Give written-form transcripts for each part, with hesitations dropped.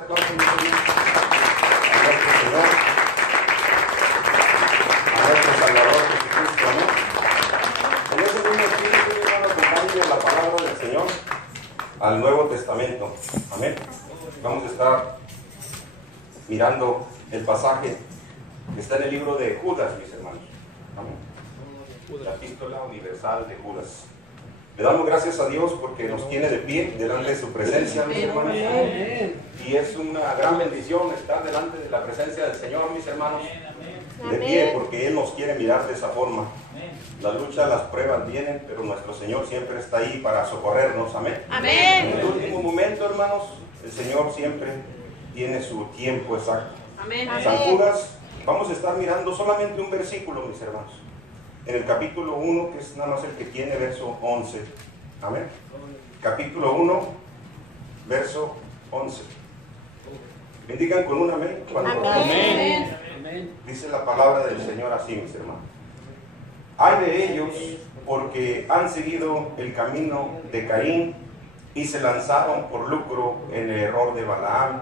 aplauso, mi Señor. A nuestro Señor, a nuestro Salvador Jesucristo, amén. En ese mismo espíritu, hermano, acompañe la palabra del Señor al Nuevo Testamento, amén. Vamos a estar mirando el pasaje que está en el libro de Judas, mis hermanos, amén. La epístola universal de Judas. Le damos gracias a Dios porque nos tiene de pie delante de su presencia, mis hermanos. Y es una gran bendición estar delante de la presencia del Señor, mis hermanos. De pie porque Él nos quiere mirar de esa forma. La lucha, las pruebas vienen, pero nuestro Señor siempre está ahí para socorrernos, amén. Amén. En el último momento, hermanos, el Señor siempre tiene su tiempo exacto. Amén. San Judas, vamos a estar mirando solamente un versículo, mis hermanos. En el capítulo 1, que es nada más el que tiene verso 11. Amén. Capítulo 1, verso 11. Bendigan con un amén. Amén. Dice la palabra del Señor así, mis hermanos. Ay de ellos, porque han seguido el camino de Caín y se lanzaron por lucro en el error de Balaam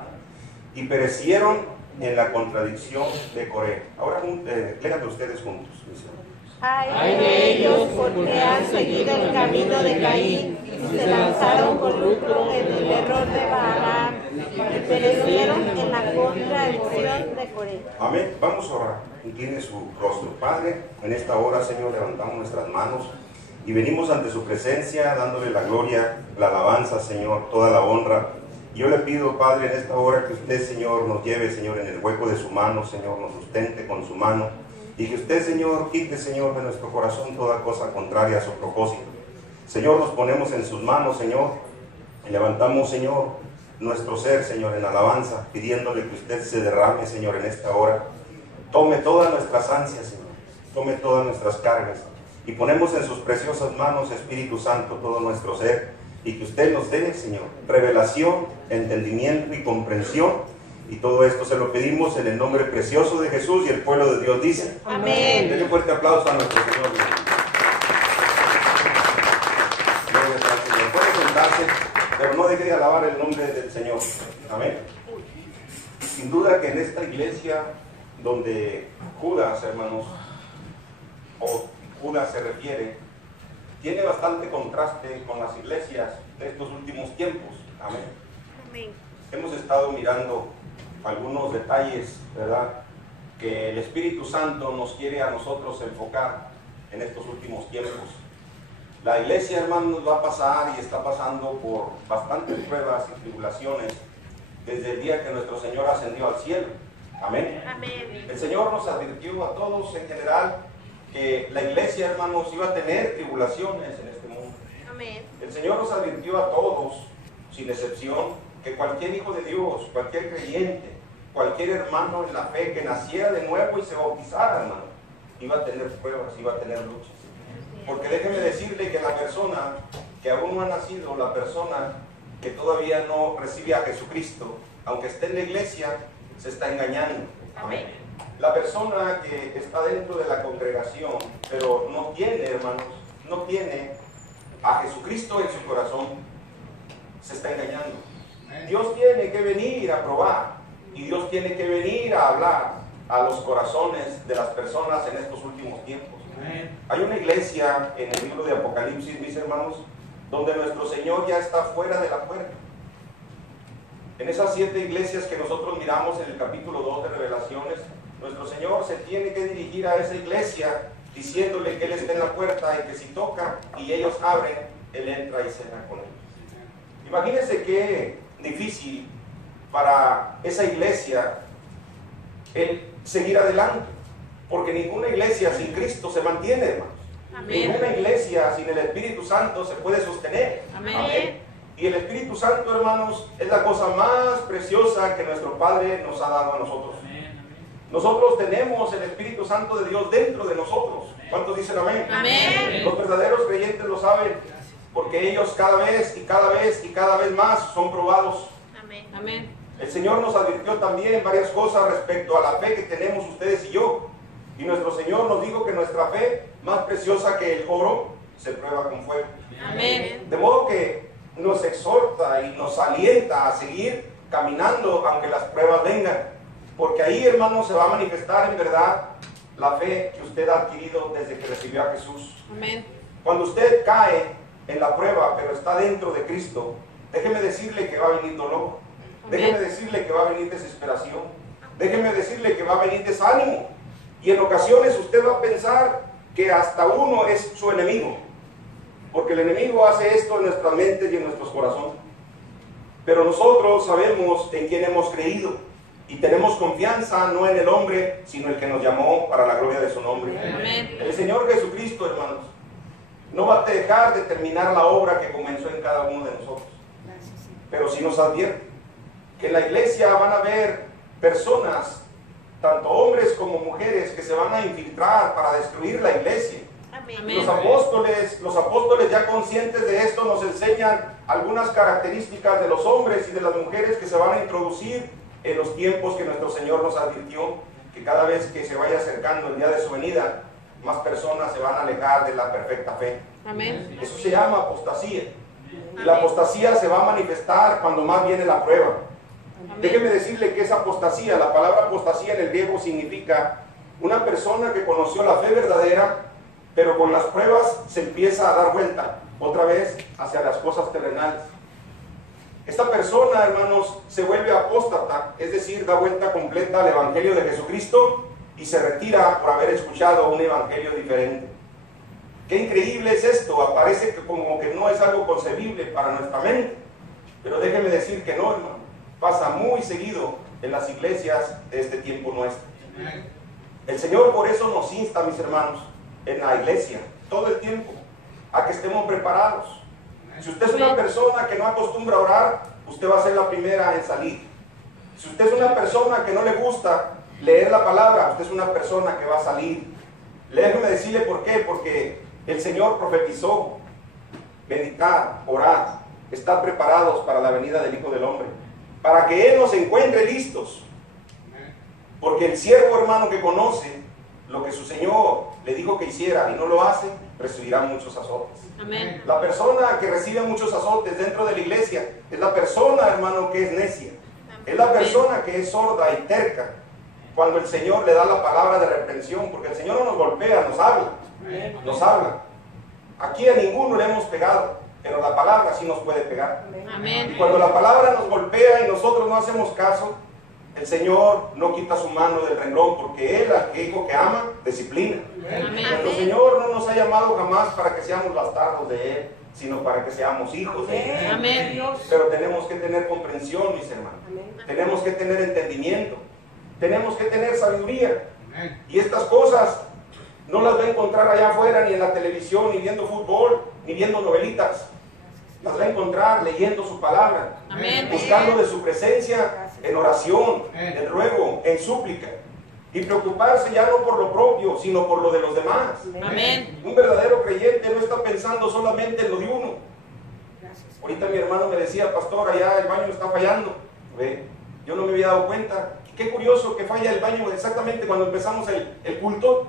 y perecieron en la contradicción de Coré. Ahora léanlo ustedes juntos, mis hermanos. Ay de ellos, porque han seguido el camino de Caín y se lanzaron por lucro en el error de Balaam y perecieron en la contradicción de Coré. Amén. Vamos a orar. Incline su rostro. Padre, en esta hora, Señor, levantamos nuestras manos y venimos ante su presencia dándole la gloria, la alabanza, Señor, toda la honra. Yo le pido, Padre, en esta hora que usted, Señor, nos lleve, Señor, en el hueco de su mano, Señor, nos sustente con su mano. Y que usted, Señor, quite, Señor, de nuestro corazón toda cosa contraria a su propósito. Señor, nos ponemos en sus manos, Señor, y levantamos, Señor, nuestro ser, Señor, en alabanza, pidiéndole que usted se derrame, Señor, en esta hora. Tome todas nuestras ansias, Señor, tome todas nuestras cargas, y ponemos en sus preciosas manos, Espíritu Santo, todo nuestro ser, y que usted nos dé, Señor, revelación, entendimiento y comprensión. Y todo esto se lo pedimos en el nombre precioso de Jesús, y el pueblo de Dios dice: Amén. Denle un fuerte aplauso a nuestro Señor. Gloria al Señor. Puede sentarse, pero no deje de alabar el nombre del Señor. Amén. Sin duda que en esta iglesia donde Judas, hermanos, o Judas se refiere, tiene bastante contraste con las iglesias de estos últimos tiempos. Amén. Amén. Hemos estado mirando algunos detalles, ¿verdad?, que el Espíritu Santo nos quiere a nosotros enfocar en estos últimos tiempos. La iglesia, hermanos, va a pasar y está pasando por bastantes pruebas y tribulaciones desde el día que nuestro Señor ascendió al cielo. Amén. Amén. El Señor nos advirtió a todos en general que la iglesia, hermanos, iba a tener tribulaciones en este mundo. Amén. El Señor nos advirtió a todos, sin excepción, que cualquier hijo de Dios, cualquier creyente, cualquier hermano en la fe que naciera de nuevo y se bautizara, hermano, iba a tener pruebas, iba a tener luchas. Porque déjeme decirle que la persona que aún no ha nacido, la persona que todavía no recibe a Jesucristo, aunque esté en la iglesia, se está engañando. Amén. La persona que está dentro de la congregación, pero no tiene, hermanos, no tiene a Jesucristo en su corazón, se está engañando. Dios tiene que venir a probar, y Dios tiene que venir a hablar a los corazones de las personas en estos últimos tiempos. Hay una iglesia en el libro de Apocalipsis, mis hermanos, donde nuestro Señor ya está fuera de la puerta. En esas 7 iglesias que nosotros miramos en el capítulo 2 de Revelaciones, nuestro Señor se tiene que dirigir a esa iglesia diciéndole que Él está en la puerta y que si toca y ellos abren, Él entra y cena con ellos. Imagínense qué difícil para esa iglesia el seguir adelante, porque ninguna iglesia sin Cristo se mantiene, hermanos. Amén. Ninguna iglesia sin el Espíritu Santo se puede sostener. Amén. Amén. Y el Espíritu Santo, hermanos, es la cosa más preciosa que nuestro Padre nos ha dado a nosotros. Nosotros tenemos el Espíritu Santo de Dios dentro de nosotros. ¿Cuántos dicen amén? Amén. Los verdaderos creyentes lo saben, porque ellos cada vez y cada vez y cada vez más son probados. Amén. Amén. El Señor nos advirtió también varias cosas respecto a la fe que tenemos ustedes y yo. Y nuestro Señor nos dijo que nuestra fe, más preciosa que el oro, se prueba con fuego. Amén. De modo que nos exhorta y nos alienta a seguir caminando aunque las pruebas vengan. Porque ahí, hermanos, se va a manifestar en verdad la fe que usted ha adquirido desde que recibió a Jesús. Amén. Cuando usted cae en la prueba, pero está dentro de Cristo, déjeme decirle que va a venir dolor. Déjeme decirle que va a venir desesperación. Déjeme decirle que va a venir desánimo. Y en ocasiones usted va a pensar que hasta uno es su enemigo. Porque el enemigo hace esto en nuestras mentes y en nuestros corazones. Pero nosotros sabemos en quién hemos creído. Y tenemos confianza no en el hombre, sino el que nos llamó para la gloria de su nombre. Amén. El Señor Jesucristo, hermanos, no va a dejar de terminar la obra que comenzó en cada uno de nosotros. Pero sí nos advierte que en la iglesia van a haber personas, tanto hombres como mujeres, que se van a infiltrar para destruir la iglesia. Amén. Los apóstoles ya conscientes de esto nos enseñan algunas características de los hombres y de las mujeres que se van a introducir en los tiempos que nuestro Señor nos advirtió, que cada vez que se vaya acercando el día de su venida, más personas se van a alejar de la perfecta fe. Amén. Eso se llama apostasía. Y la apostasía se va a manifestar cuando más viene la prueba. Déjeme decirle que esa apostasía, la palabra apostasía en el griego significa una persona que conoció la fe verdadera, pero con las pruebas se empieza a dar vuelta otra vez hacia las cosas terrenales. Esta persona, hermanos, se vuelve apóstata, es decir, da vuelta completa al Evangelio de Jesucristo y se retira por haber escuchado un evangelio diferente. Qué increíble es esto. Aparece que como que no es algo concebible para nuestra mente, pero déjeme decir que no, hermano. Pasa muy seguido en las iglesias de este tiempo nuestro. El Señor por eso nos insta, mis hermanos, en la iglesia todo el tiempo a que estemos preparados. Si usted es una persona que no acostumbra a orar, usted va a ser la primera en salir. Si usted es una persona que no le gusta leer la palabra, usted es una persona que va a salir. Déjeme decirle por qué. Porque el Señor profetizó: meditar, orar, estar preparados para la venida del Hijo del Hombre, para que Él nos encuentre listos. Porque el siervo, hermano, que conoce lo que su Señor le dijo que hiciera y no lo hace, recibirá muchos azotes. Amén. La persona que recibe muchos azotes dentro de la iglesia es la persona, hermano, que es necia. Es la persona que es sorda y terca cuando el Señor le da la palabra de reprensión, porque el Señor no nos golpea, nos habla. Nos habla. Aquí a ninguno le hemos pegado, pero la palabra sí nos puede pegar. Amén. Y cuando la palabra nos golpea y nosotros no hacemos caso, el Señor no quita su mano del renglón, porque Él, al que hijo que ama, disciplina. Amén. Nuestro Señor no nos ha llamado jamás para que seamos bastardos de Él, sino para que seamos hijos de Él. Amén. Pero tenemos que tener comprensión, mis hermanos. Tenemos que tener entendimiento. Tenemos que tener sabiduría. Y estas cosas no las va a encontrar allá afuera, ni en la televisión, ni viendo fútbol, ni viendo novelitas. Las va a encontrar leyendo su palabra. Amén. Buscando de su presencia en oración, en ruego, en súplica. Y preocuparse ya no por lo propio, sino por lo de los demás. Amén. Un verdadero creyente no está pensando solamente en lo de uno. Ahorita mi hermano me decía: pastor, allá el baño está fallando. ¿Ve? Yo no me había dado cuenta. Qué curioso que falla el baño exactamente cuando empezamos el culto.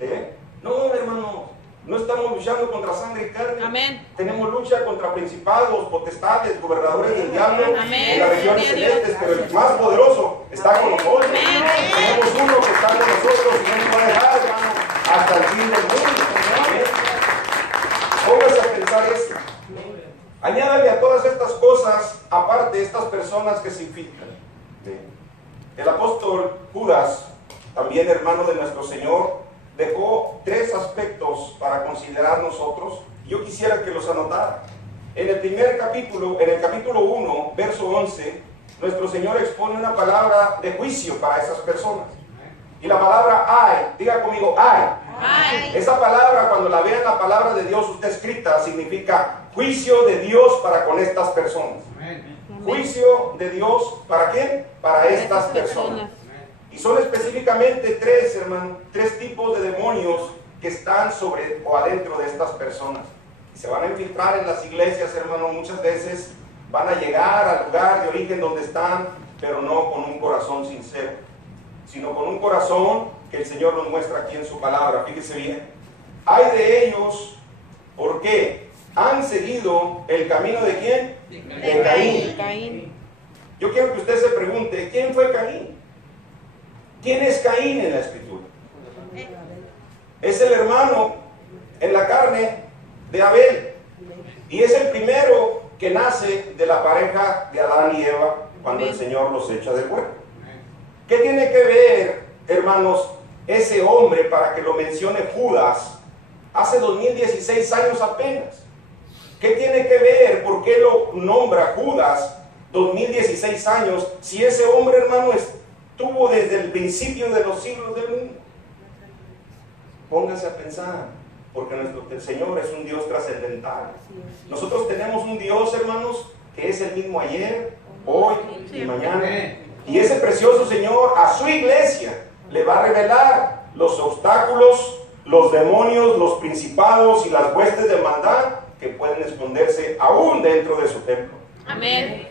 ¿Ve? No, hermano, no estamos luchando contra sangre y carne. Amén. Tenemos lucha contra principados, potestades, gobernadores del diablo Amén. en las regiones Gloria a Dios. celestes, pero el más poderoso está con nosotros. Amén. Tenemos uno que está con nosotros y no nos va a dejar, hermano, hasta el fin del mundo. Amén. Póngase a pensar esto. Añádale a todas estas cosas, aparte, estas personas que se infiltran. El apóstol Judas, también hermano de nuestro Señor, dejó 3 aspectos para considerar nosotros. Yo quisiera que los anotara. En el primer capítulo, en el capítulo 1, verso 11, nuestro Señor expone una palabra de juicio para esas personas. Y la palabra ay, diga conmigo ay. Ay. Esa palabra, cuando la vean, la palabra de Dios usted escrita, significa juicio de Dios para con estas personas. Juicio de Dios, ¿para quién? Para estas personas. Y son específicamente 3, hermano, 3 tipos de demonios que están sobre o adentro de estas personas. Y se van a infiltrar en las iglesias, hermano, muchas veces van a llegar al lugar de origen donde están, pero no con un corazón sincero, sino con un corazón que el Señor nos muestra aquí en su palabra. Fíjese bien. Hay de ellos, ¿por qué? Han seguido el camino de ¿quién? De Caín. Yo quiero que usted se pregunte, ¿quién fue Caín? ¿Quién es Caín en la Escritura? Es el hermano en la carne de Abel. Y es el primero que nace de la pareja de Adán y Eva cuando el Señor los echa del huerto. ¿Qué tiene que ver, hermanos, ese hombre para que lo mencione Judas hace 2016 años apenas? ¿Qué tiene que ver? ¿Por qué lo nombra Judas 2016 años si ese hombre, hermano, estuvo desde el principio de los siglos del mundo? Póngase a pensar, porque el Señor es un Dios trascendental. Nosotros tenemos un Dios, hermanos, que es el mismo ayer, hoy y mañana. Y ese precioso Señor a su iglesia le va a revelar los obstáculos, los demonios, los principados y las huestes de maldad que pueden esconderse aún dentro de su templo. Amén.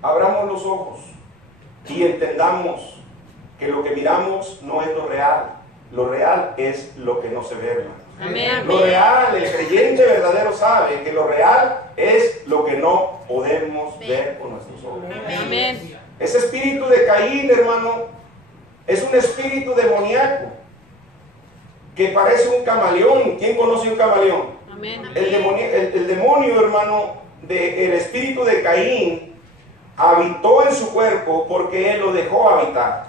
Abramos los ojos y entendamos que lo que miramos no es lo real. Lo real es lo que no se ve, hermano. Amén. Lo real, el creyente verdadero sabe que lo real es lo que no podemos ver con nuestros ojos. Amén. Ese espíritu de Caín, hermano, es un espíritu demoníaco que parece un camaleón. ¿Quién conoce un camaleón? Amén. El demonio, hermano, el espíritu de Caín habitó en su cuerpo porque él lo dejó habitar.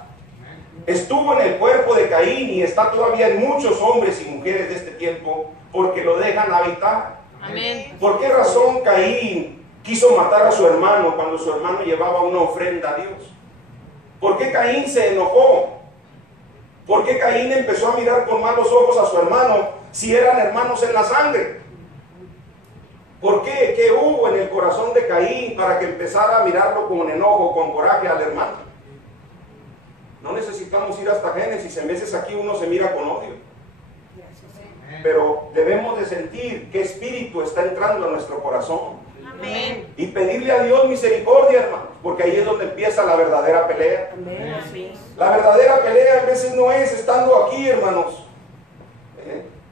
Estuvo en el cuerpo de Caín y está todavía en muchos hombres y mujeres de este tiempo porque lo dejan habitar. Amén. ¿Por qué razón Caín quiso matar a su hermano cuando su hermano llevaba una ofrenda a Dios? ¿Por qué Caín se enojó? ¿Por qué Caín empezó a mirar con malos ojos a su hermano si eran hermanos en la sangre? ¿Por qué? ¿Qué hubo en el corazón de Caín para que empezara a mirarlo con enojo, con coraje al hermano? No necesitamos ir hasta Génesis, en veces aquí uno se mira con odio. Pero debemos de sentir qué espíritu está entrando a nuestro corazón. Amén. Y pedirle a Dios misericordia, hermanos, porque ahí es donde empieza la verdadera pelea. Amén. La verdadera pelea a veces no es estando aquí, hermanos.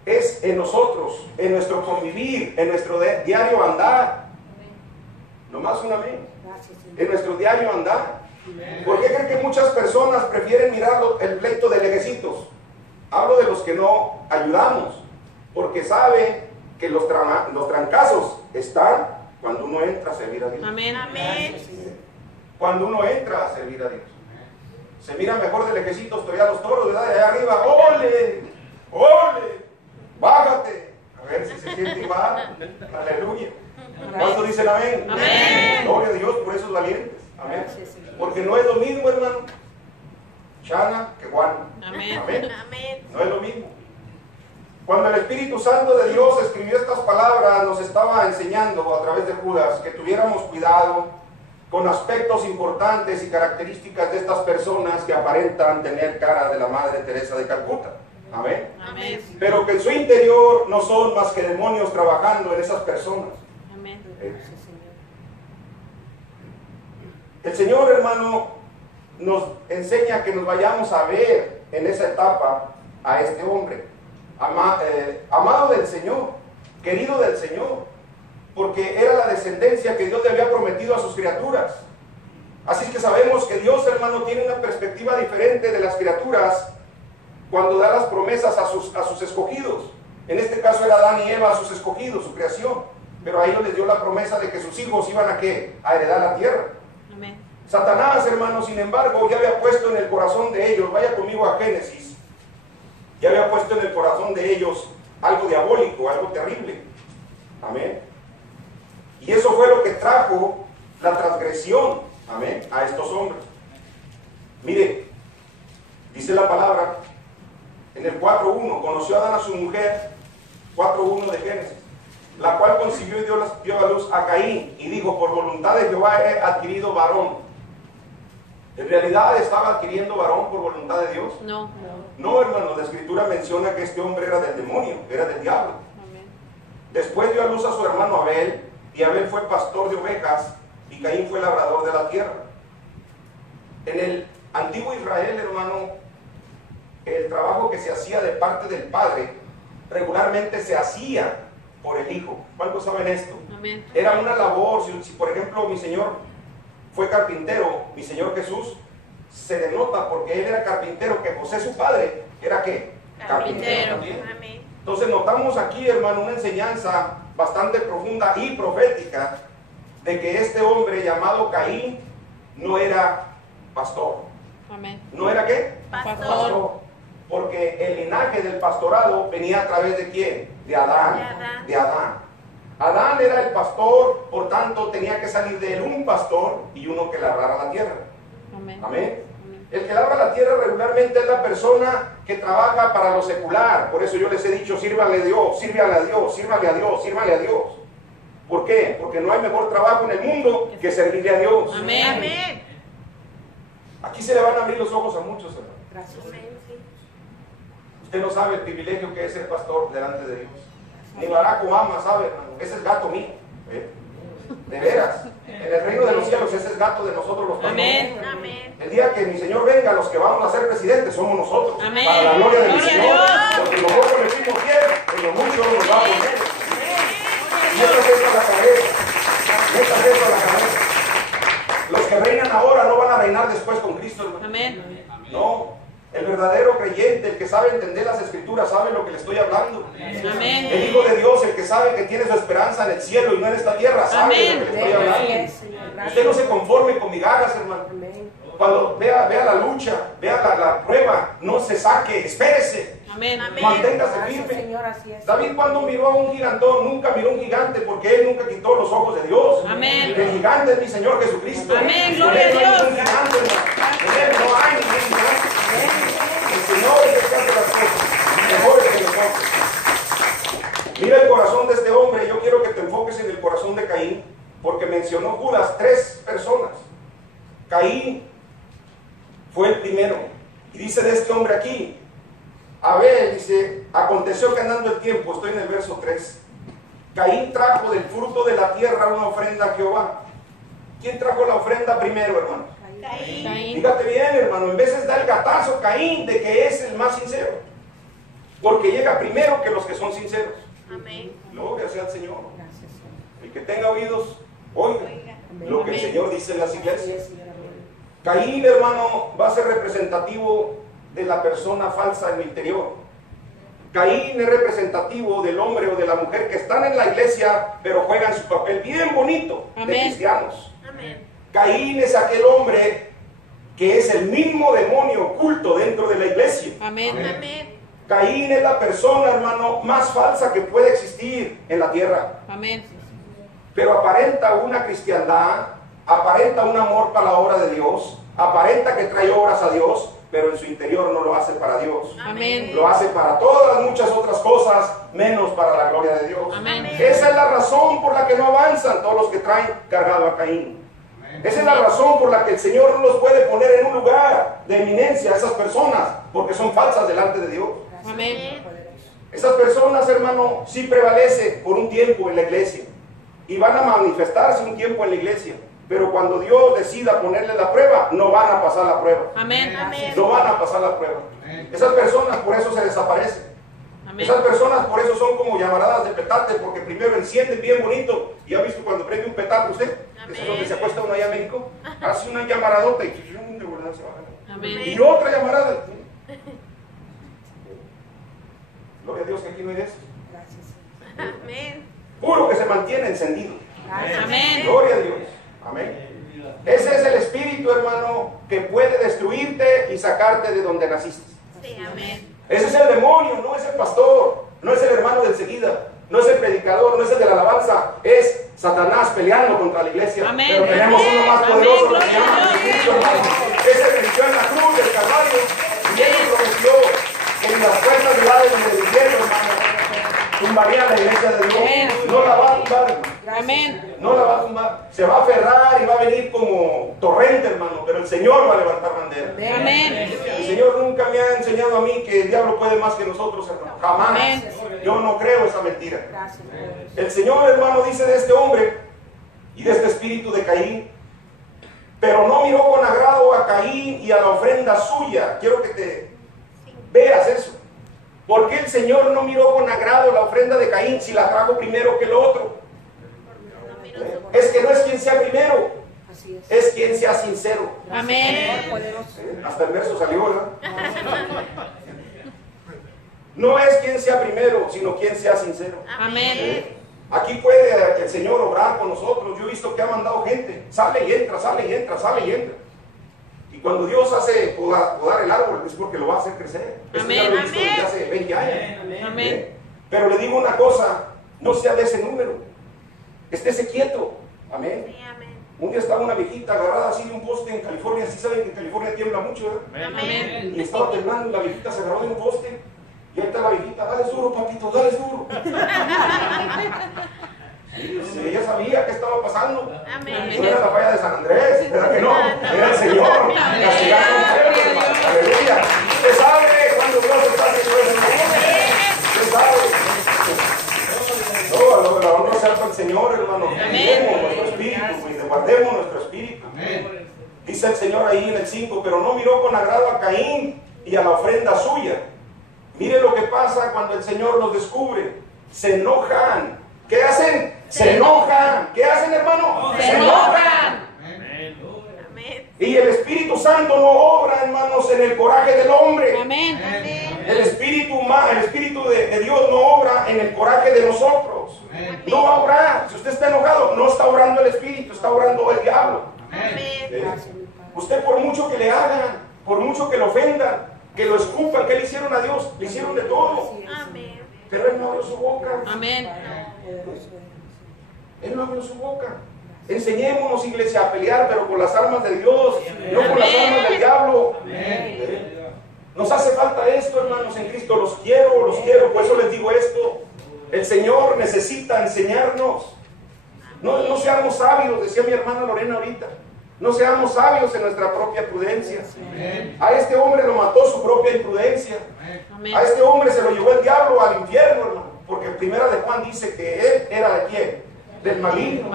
Es en nosotros, en nuestro convivir, en nuestro diario andar. Nomás un amén. En nuestro diario andar. ¿Por qué creen que muchas personas prefieren mirar el pleito de lejecitos? Hablo de los que no ayudamos, porque saben que los trancazos están cuando uno entra a servir a Dios. Amén. Amén. Cuando uno entra a servir a Dios. Se mira mejor de lejecitos todavía los toros, ¿verdad? De allá arriba, ¡ole! ¡Ole! ¡Bájate! A ver si se siente igual. Aleluya. ¿Cuántos dicen amén? Amén. Gloria a Dios por esos valientes. Amén. Porque no es lo mismo, hermano, Chana que Juan. Amén. Amén. No es lo mismo. Cuando el Espíritu Santo de Dios escribió estas palabras, nos estaba enseñando a través de Judas que tuviéramos cuidado con aspectos importantes y características de estas personas que aparentan tener cara de la Madre Teresa de Calcuta. Amén. Amén. Pero que en su interior no son más que demonios trabajando en esas personas. Amén. El Señor, hermano, nos enseña que nos vayamos a ver en esa etapa a este hombre, amado del Señor, querido del Señor, porque era la descendencia que Dios le había prometido a sus criaturas. Así es que sabemos que Dios, hermano, tiene una perspectiva diferente de las criaturas cuando da las promesas a sus escogidos. En este caso era Adán y Eva, a sus escogidos, su creación. Pero a ellos les dio la promesa de que sus hijos iban a ¿qué? A heredar la tierra. Amén. Satanás, hermano, sin embargo, ya había puesto en el corazón de ellos, vaya conmigo a Génesis, ya había puesto en el corazón de ellos algo diabólico, algo terrible. Amén. Y eso fue lo que trajo la transgresión, amén, a estos hombres. Mire, dice la palabra en el 4.1, conoció Adán a su mujer, 4.1 de Génesis, la cual concibió y dio a luz a Caín, y dijo, por voluntad de Jehová he adquirido varón. ¿En realidad estaba adquiriendo varón por voluntad de Dios? No. No, hermano, la Escritura menciona que este hombre era del demonio, era del diablo. Amén. Después dio a luz a su hermano Abel, y Abel fue pastor de ovejas, y Caín fue labrador de la tierra. En el antiguo Israel, hermano, el trabajo que se hacía de parte del padre, regularmente se hacía por el hijo. ¿Cuántos saben esto? Amén. Era una labor, si por ejemplo mi señor fue carpintero, mi Señor Jesús, se denota porque él era carpintero, que José su padre era ¿qué? Carpintero también. Amén. Entonces notamos aquí, hermano, una enseñanza bastante profunda y profética de que este hombre llamado Caín no era pastor. Amén. ¿No era qué? Pastor. Porque el linaje del pastorado venía a través de ¿quién? De Adán. De Adán. Adán era el pastor, por tanto tenía que salir de él un pastor y uno que labrara la tierra. Amén. Amén. El que labra la tierra regularmente es la persona que trabaja para lo secular. Por eso yo les he dicho, sírvale a Dios, sírvale a Dios, sírvale a Dios, sírvale a Dios. ¿Por qué? Porque no hay mejor trabajo en el mundo que servirle a Dios. Amén. Amén. Aquí se le van a abrir los ojos a muchos, hermano. Gracias. Usted no sabe el privilegio que es ser pastor delante de Dios. Ni Barack Obama sabe, hermano. Ese es gato mío. ¿Eh? De veras. En el reino de los cielos ese es gato de nosotros los pastores. Amén. Amén. El día que mi Señor venga, los que vamos a ser presidentes somos nosotros. Amén. Para la gloria de mi Gloria a Señor. Dios. Porque lo poco le fuimos fiel, en lo mucho nos va a poner. Meta eso a la cabeza. Meta eso a la cabeza. Los que reinan ahora no van a reinar después con Cristo, hermano. Amén. No. El verdadero creyente, el que sabe entender las escrituras, sabe lo que le estoy hablando. Amén. El Hijo de Dios, el que sabe que tiene su esperanza en el cielo y no en esta tierra, sabe Amén. de lo que le estoy hablando. Usted no se conforme con migajas, hermano. Cuando vea la lucha, vea la prueba, no se saque, espérese. Amén. Manténgase firme. David cuando miró a un gigantón, nunca miró a un gigante porque él nunca quitó los ojos de Dios. Amén. El gigante es mi Señor Jesucristo. Amén, En gloria él a no hay Dios. ningún gigante, hermano. En él no hay ningún gigante. El Señor es el que hace las cosas mejores que nosotros. Mira el corazón de este hombre. Yo quiero que te enfoques en el corazón de Caín, porque mencionó Judas 3 personas. Caín fue el primero. Y dice de este hombre aquí, Abel, dice, aconteció que andando el tiempo, estoy en el verso 3, Caín trajo del fruto de la tierra una ofrenda a Jehová. ¿Quién trajo la ofrenda primero, hermano? Caín. Fíjate bien, hermano, en veces da el gatazo Caín de que es el más sincero, porque llega primero que los que son sinceros. Amén. Gloria sea al Señor. El que tenga oídos, oiga lo que el Señor dice en las iglesias. Caín, hermano, va a ser representativo de la persona falsa en el interior. Caín es representativo del hombre o de la mujer que están en la iglesia, pero juegan su papel bien bonito de Amén. cristianos. Amén. Caín es aquel hombre que es el mismo demonio oculto dentro de la iglesia. Amén. Amén. Caín es la persona, hermano, más falsa que puede existir en la tierra. Amén. Pero aparenta una cristiandad, aparenta un amor para la obra de Dios, aparenta que trae obras a Dios, pero en su interior no lo hace para Dios. Amén. Lo hace para todas las muchas otras cosas, menos para la gloria de Dios. Amén. Esa es la razón por la que no avanzan todos los que traen cargado a Caín. Esa es la razón por la que el Señor no los puede poner en un lugar de eminencia a esas personas, porque son falsas delante de Dios. Amén. Esas personas, hermano, sí prevalecen por un tiempo en la iglesia y van a manifestarse un tiempo en la iglesia, pero cuando Dios decida ponerle la prueba, no van a pasar la prueba. Amén. No van a pasar la prueba. Esas personas por eso se desaparecen. Amén. Esas personas por eso son como llamaradas de petate, porque primero encienden bien bonito. ¿Y ha visto cuando prende un petate usted? Eso es donde se acuesta uno allá en México. Hace una llamaradota y de verdad se baja. Amén. Y otra llamarada. Gloria a Dios que aquí no hay de eso. Amén. Puro que se mantiene encendido. Amén. Gloria a Dios. Amén. Ese es el espíritu, hermano, que puede destruirte y sacarte de donde naciste. Sí, amén. Ese es el demonio, no es el pastor, no es el hermano de enseguida, no es el predicador, no es el de la alabanza, es Satanás peleando contra la iglesia. Amén. Pero tenemos uno más Amén. poderoso que se Gloria llama a Dios. Jesucristo, hermano. Ese venció en la cruz del Calvario y él nos prometió que en las puertas del Hades y del infierno, hermano, tumbaría la iglesia de Dios. Amén. No la va a tumbar, hermano. Amén. No la va a tumbar. Se va a aferrar y va a venir como torrente, hermano, pero el Señor va a levantar bandera. Amén. El Señor nunca me ha enseñado a mí que el diablo puede más que nosotros, hermano. Jamás. Amén. Yo no creo esa mentira. El Señor, hermano, dice de este hombre y de este espíritu de Caín, pero no miró con agrado a Caín y a la ofrenda suya. Quiero que te veas eso. ¿Por qué el Señor no miró con agrado la ofrenda de Caín si la trajo primero que el otro? Es que no es quien sea primero, es quien sea sincero. Amén. Hasta el verso salió, ¿verdad? No es quien sea primero, sino quien sea sincero. Amén. Aquí puede el Señor obrar con nosotros. Yo he visto que ha mandado gente, sale y entra, sale y entra, sale y entra. Y cuando Dios hace podar el árbol es porque lo va a hacer crecer. Eso ya lo he visto desde hace 20 años. Amén. Pero le digo una cosa, no sea de ese número. Estése quieto. Amén. Sí, amén. Un día estaba una viejita agarrada así de un poste en California. Sí saben que en California tiembla mucho, ¿verdad? Amén. Y estaba temblando y la viejita se agarró de un poste. Y ahí está la viejita, dale duro, papito, dale duro. Sí, ella sabía qué estaba pasando. Amén. No era la falla de San Andrés, ¿verdad que no? Era el Señor castigando a un pueblo, hermano. Aleluya. Usted sabe cuando Dios está haciendo eso. Usted sabe. No, la honra sea para el Señor, hermano. Cuidemos nuestro espíritu, guardemos nuestro espíritu. Dice el Señor ahí en el 5, pero no miró con agrado a Caín y a la ofrenda suya. Mire lo que pasa cuando el Señor los descubre. Se enojan. ¿Qué hacen? Se enojan. ¿Qué hacen, hermano? Se enojan. Amén. Y el Espíritu Santo no obra, hermanos, en el coraje del hombre. Amén. El Espíritu humano, el Espíritu de Dios no obra en el coraje de nosotros. No va a obrar. Si usted está enojado, no está obrando el Espíritu, está obrando el diablo. Amén. Usted, por mucho que le hagan, por mucho que lo ofendan, que lo escupan, ¿qué le hicieron a Dios? Le hicieron de todo. Amén. Pero Él no abrió su boca. Amén. Él no abrió su boca. Enseñémonos, iglesia, a pelear, pero con las armas de Dios, no con las armas del diablo. Nos hace falta esto, hermanos, en Cristo. Los quiero, por eso les digo esto. El Señor necesita enseñarnos. No seamos sabios, decía mi hermana Lorena ahorita. No seamos sabios en nuestra propia prudencia. A este hombre lo mató su propia imprudencia. A este hombre se lo llevó el diablo al infierno, hermano. Porque primera de Juan dice que él era de quién? Del maligno.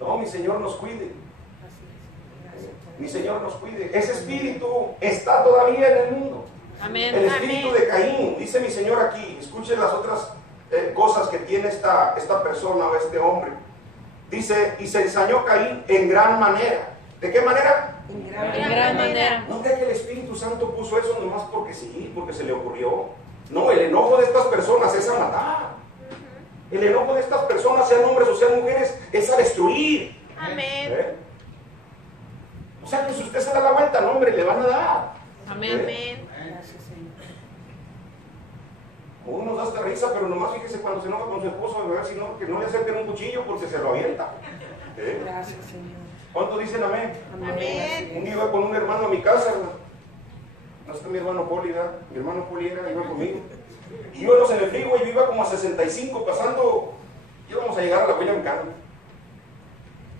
No, mi Señor nos cuide. Mi Señor nos cuide. Ese espíritu está todavía en el mundo. Amén. El espíritu de Caín, dice mi Señor aquí. Escuchen las otras cosas que tiene esta persona o este hombre. Dice, y se ensañó Caín en gran manera. ¿De qué manera? En gran manera. No cree que el Espíritu Santo puso eso nomás porque sí, porque se le ocurrió. No, el enojo de estas personas es a matar. El enojo de estas personas, sean hombres o sean mujeres, es a destruir. Amén. O sea que si usted se da la vuelta, no, hombre, le van a dar. Amén. Amén. Uno da hasta risa, pero nomás fíjese cuando se enoja con su esposo, a ver si no, que no le acerquen un cuchillo porque se lo avienta. Gracias, Señor. ¿Cuántos dicen amén? Amén. Un día iba con un hermano a mi casa, hermano. No está mi hermano Poli, ¿verdad? Mi hermano Poli iba conmigo. Y íbamos en el freeway, yo iba como a 65 pasando, íbamos a llegar a la William Cannon.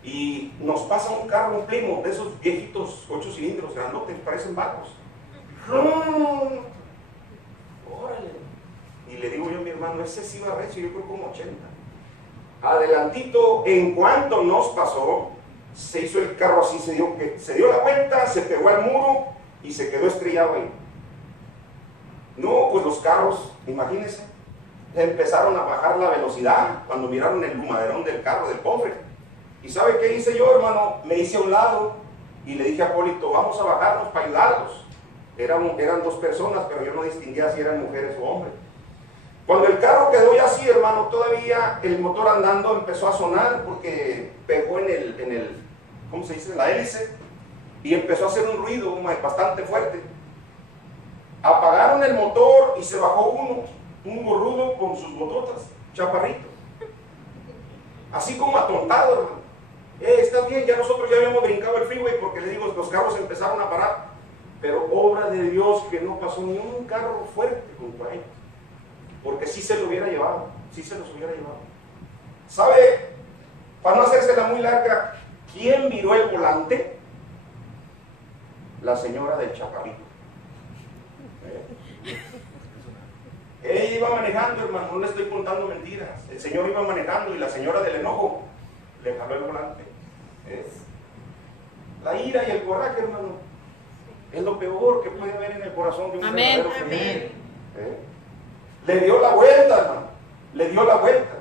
Y nos pasa un carro, un Plymouth, de esos viejitos 8 cilindros, grandotes, parecen barcos. Órale. Y le digo yo a mi hermano, ese sí va recio, yo creo como 80. Adelantito, en cuanto nos pasó, se hizo el carro así, se dio la vuelta, se pegó al muro y se quedó estrellado ahí. No, pues los carros, imagínense, empezaron a bajar la velocidad cuando miraron el maderón del carro, del cofre. ¿Y sabe qué hice yo, hermano? Me hice a un lado y le dije a Polito, vamos a bajarnos para ayudarlos. Eran 2 personas, pero yo no distinguía si eran mujeres o hombres. Cuando el carro quedó ya así, hermano, todavía el motor andando empezó a sonar porque pegó en el ¿cómo se dice? En la hélice y empezó a hacer un ruido bastante fuerte. Apagaron el motor y se bajó un gorrudo con sus bototas, chaparrito. Así como atontado, hermano. ¿Estás bien? Ya nosotros ya habíamos brincado el freeway porque le digo, los carros empezaron a parar. Pero obra de Dios que no pasó ni un carro fuerte junto a ellos. Porque sí se lo hubiera llevado, sí se los hubiera llevado. ¿Sabe? Para no hacérsela muy larga, ¿quién viró el volante? La señora del chaparrito. Ella iba manejando, hermano, no le estoy contando mentiras. El señor iba manejando y la señora del enojo le jaló el volante. La ira y el coraje, hermano, es lo peor que puede haber en el corazón de un verdadero creyente. Le dio la vuelta, hermano. Le dio la vuelta.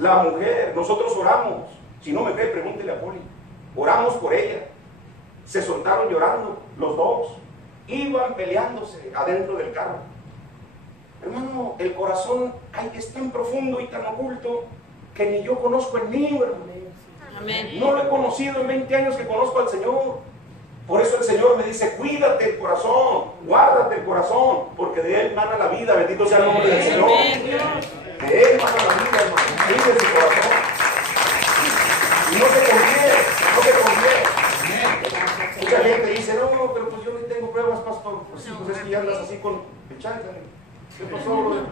La mujer, nosotros oramos. Si no me cree, pregúntele a Poli. Oramos por ella. Se soltaron llorando los dos. Iban peleándose adentro del carro. Hermano, el corazón es tan profundo y tan oculto que ni yo conozco el mío, hermano. Amén. No lo he conocido en 20 años que conozco al Señor. Por eso el Señor me dice, cuídate el corazón, guárdate el corazón, porque de Él mana la vida. Bendito sea el nombre del Señor. De Él mana la vida, hermano. Cuide su corazón. Y no se confíe, no se confíe. Mucha gente dice, no, pero pues yo no tengo pruebas, pastor. Pues sí, pues es que ya andas así con el chándal. ¿Qué pasó, brother?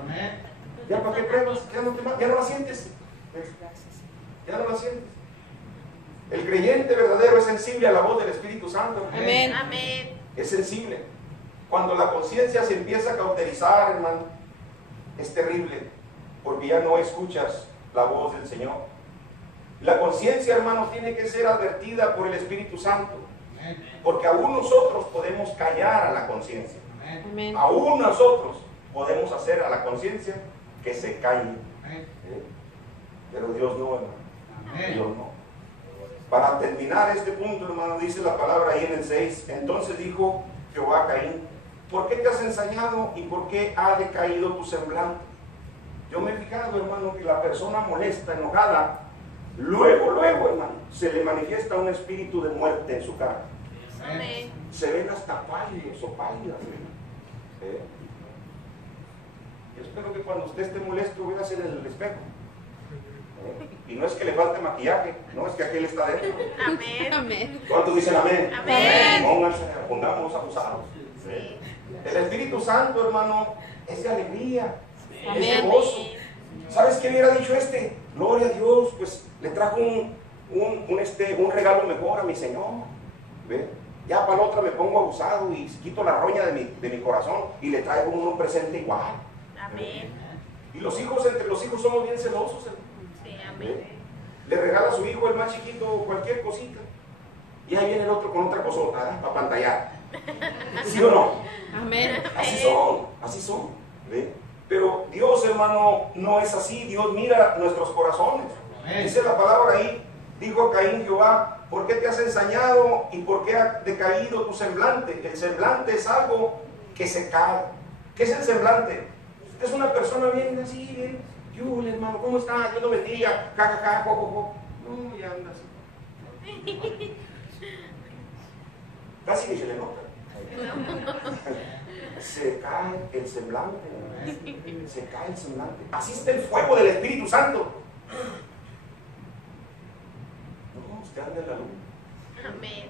¿Ya para qué pruebas? Ya no la sientes. Ya no la sientes. El creyente verdadero es sensible a la voz del Espíritu Santo. Amén. Amén. Es sensible. Cuando la conciencia se empieza a cauterizar, hermano, es terrible, porque ya no escuchas la voz del Señor. La conciencia, hermano, tiene que ser advertida por el Espíritu Santo, porque aún nosotros podemos callar a la conciencia. Aún nosotros podemos hacer a la conciencia que se calle. Pero Dios no, hermano. Dios no. Para terminar este punto, hermano, dice la palabra ahí en el 6. Entonces dijo Jehová a Caín, ¿por qué te has ensañado y por qué ha decaído tu semblante? Yo me he fijado, hermano, que la persona molesta, enojada, luego, hermano, se le manifiesta un espíritu de muerte en su cara. Amén. Se ven hasta pálidos o pálidas. Yo espero que cuando usted esté molesto, véase en el espejo. Y no es que le falte maquillaje, no es que aquel está dentro. Amén. Amén. ¿Cuántos dicen amén? Amén. Pónganse, pongamos abusados. Sí. El Espíritu Santo, hermano, es de alegría, Amén. es de gozo. ¿Sabes qué hubiera dicho este? Gloria a Dios, pues le trajo un regalo mejor a mi Señor. ¿Ve? Ya para la otra me pongo abusado y quito la roña de mi corazón y le traigo un presente igual. Amén. Y los hijos, entre los hijos somos bien celosos, hermano. Sí, amén. Le regala a su hijo, el más chiquito, cualquier cosita. Y ahí viene el otro con otra cosota, para pantallar. ¿Sí o no? Amén. Así son. ¿Ve? Pero Dios, hermano, no es así. Dios mira nuestros corazones. Dice la palabra ahí, dijo a Caín Jehová, ¿por qué te has ensañado y por qué ha decaído tu semblante? El semblante es algo que se cae. ¿Qué es el semblante? Es una persona bien así, bien, yo, hermano, ¿cómo está? Dios lo bendiga, jajaja, jo. No, ya anda así. Casi ni se le nota. Se cae el semblante. Se cae el semblante. Así está el fuego del Espíritu Santo. No, usted anda en la luz. Amén.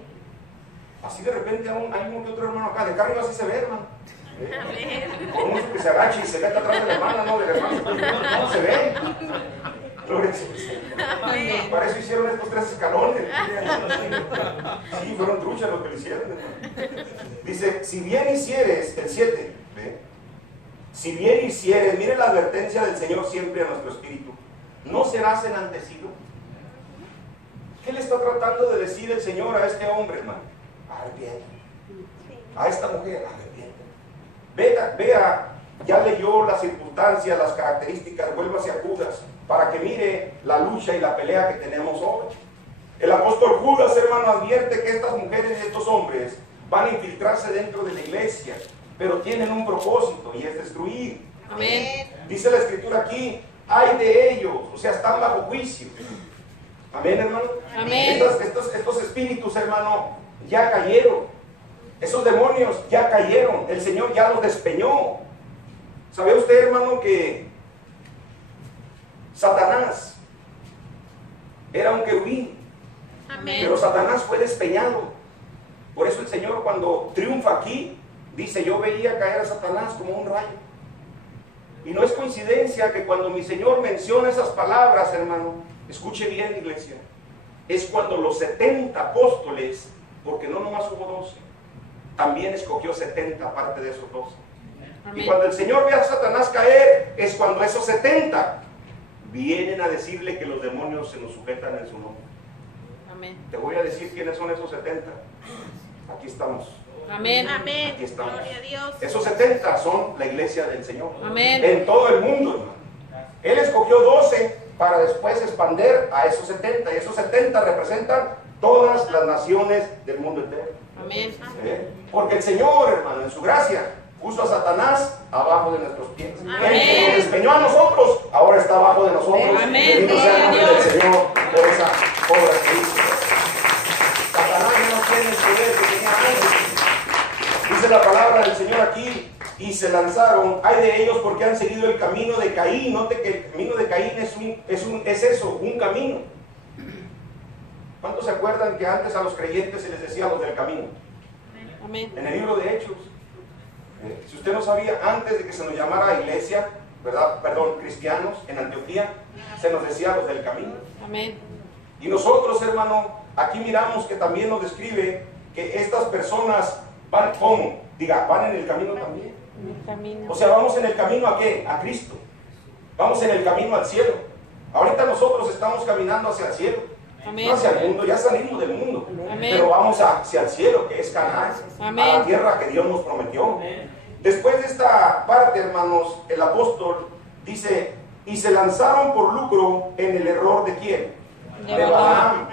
Así de repente hay uno que otro hermano acá, de acá arriba así se ve, hermano. Amén. Por mucho que se agache y se meta atrás de la hermana, no, de la hermana, no se ve. Gloria a Dios. Para eso hicieron estos 3 escalones. Sí, fueron truchas lo que le hicieron, hermano. Dice, si bien hicieres, el 7, ¿ve? Si bien hicieres, mire la advertencia del Señor siempre a nuestro espíritu, no serás enaltecido. ¿Qué le está tratando de decir el Señor a este hombre, hermano? Arrepiente. A esta mujer, arrepiente. Vea, ya leyó las circunstancias, las características, vuélvase a Judas, para que mire la lucha y la pelea que tenemos hoy. El apóstol Judas, hermano, advierte que estas mujeres y estos hombres van a infiltrarse dentro de la iglesia, pero tienen un propósito y es destruir. Amén. Dice la escritura aquí, hay de ellos, o sea, están bajo juicio. Amén, hermano. Amén. Estos espíritus, hermano, ya cayeron. Esos demonios ya cayeron, el Señor ya los despeñó. ¿Sabe usted, hermano, que Satanás era un querubín? Amén. Pero Satanás fue despeñado. Por eso el Señor, cuando triunfa aquí, dice, yo veía caer a Satanás como un rayo. Y no es coincidencia que cuando mi Señor menciona esas palabras, hermano, escuche bien, iglesia, es cuando los 70 apóstoles, porque no nomás hubo 12, también escogió 70 aparte de esos 12. Amén. Y cuando el Señor ve a Satanás caer, es cuando esos 70 vienen a decirle que los demonios se nos sujetan en su nombre. Amén. Te voy a decir quiénes son esos 70. Aquí estamos. Amén. Aquí Amén. estamos. Gloria a Dios. Esos 70 son la iglesia del Señor. Amén. En todo el mundo, hermano. Él escogió 12 para después expander a esos 70. Y esos 70 representan todas las naciones del mundo entero. Amén. Porque el Señor, hermano, en su gracia, puso a Satanás abajo de nuestros pies. Amén. El que nos despeñó a nosotros, ahora está abajo de nosotros. Amén. Bendito sea el nombre del Dios. Señor por esa obra que hizo. Satanás ya no tiene el poder que tenía antes. Dice la palabra del Señor aquí, y se lanzaron. Ay de ellos porque han seguido el camino de Caín. Note que el camino de Caín es eso, un camino. ¿Cuántos se acuerdan que antes a los creyentes se les decía los del camino? Amén. En el libro de Hechos. Si usted no sabía, antes de que se nos llamara iglesia, ¿verdad? Perdón, cristianos, en Antioquía, se nos decía los del camino. Amén. Y nosotros, hermano, aquí miramos que también nos describe que estas personas van, ¿cómo? Diga, van en el camino también. En el camino. O sea, vamos en el camino ¿a qué? A Cristo. Vamos en el camino al cielo. Ahorita nosotros estamos caminando hacia el cielo. Amén. No hacia el mundo, ya salimos del mundo. Amén. Pero vamos hacia el cielo, que es Canaán. Amén. A la tierra que Dios nos prometió. Después de esta parte, hermanos, el apóstol dice, y se lanzaron por lucro en el error ¿de quién? De Balaam.